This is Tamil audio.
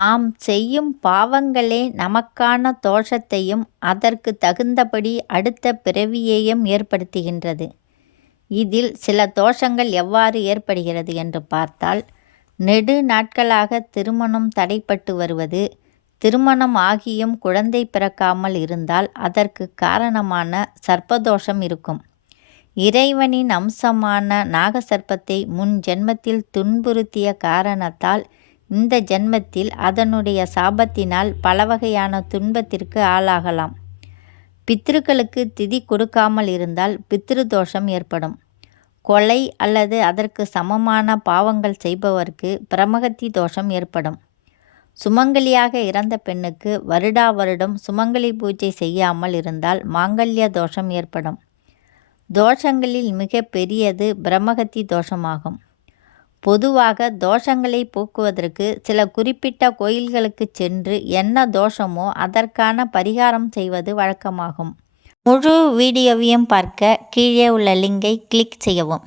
நாம் செய்யும் பாவங்களே நமக்கான தோஷத்தையும் அதற்கு தகுந்தபடி அடுத்த பிறவியையும் ஏற்படுத்துகின்றது. இதில் சில தோஷங்கள் எவ்வாறு ஏற்படுகிறது என்று பார்த்தால், நெடு நாட்களாக திருமணம் தடைப்பட்டு வருவது, திருமணம் ஆகியும் குழந்தை பிறக்காமல் இருந்தால் அதற்கு காரணமான சர்ப்பதோஷம் இருக்கும். இறைவனின் அம்சமான நாகசர்ப்பத்தை முன் ஜென்மத்தில் துன்புறுத்திய காரணத்தால் இந்த ஜென்மத்தில் அதனுடைய சாபத்தினால் பலவகையான துன்பத்திற்கு ஆளாகலாம். பித்ருக்களுக்கு திதி கொடுக்காமல் இருந்தால் பித்ரு தோஷம் ஏற்படும். கொலை அல்லது அதற்கு சமமான பாவங்கள் செய்பவருக்கு பிரமகத்தி தோஷம் ஏற்படும். சுமங்கலியாக இறந்த பெண்ணுக்கு வருடா வருடம் சுமங்கலி பூஜை செய்யாமல் இருந்தால் மாங்கல்ய தோஷம் ஏற்படும். தோஷங்களில் மிக பெரியது பிரம்மகத்தி தோஷமாகும். பொதுவாக தோஷங்களை போக்குவதற்கு சில குறிப்பிட்ட கோயில்களுக்கு சென்று என்ன தோஷமோ அதற்கான பரிகாரம் செய்வது வழக்கமாகும். முழு வீடியோவையும் பார்க்க கீழே உள்ள லிங்கை கிளிக் செய்யவும்.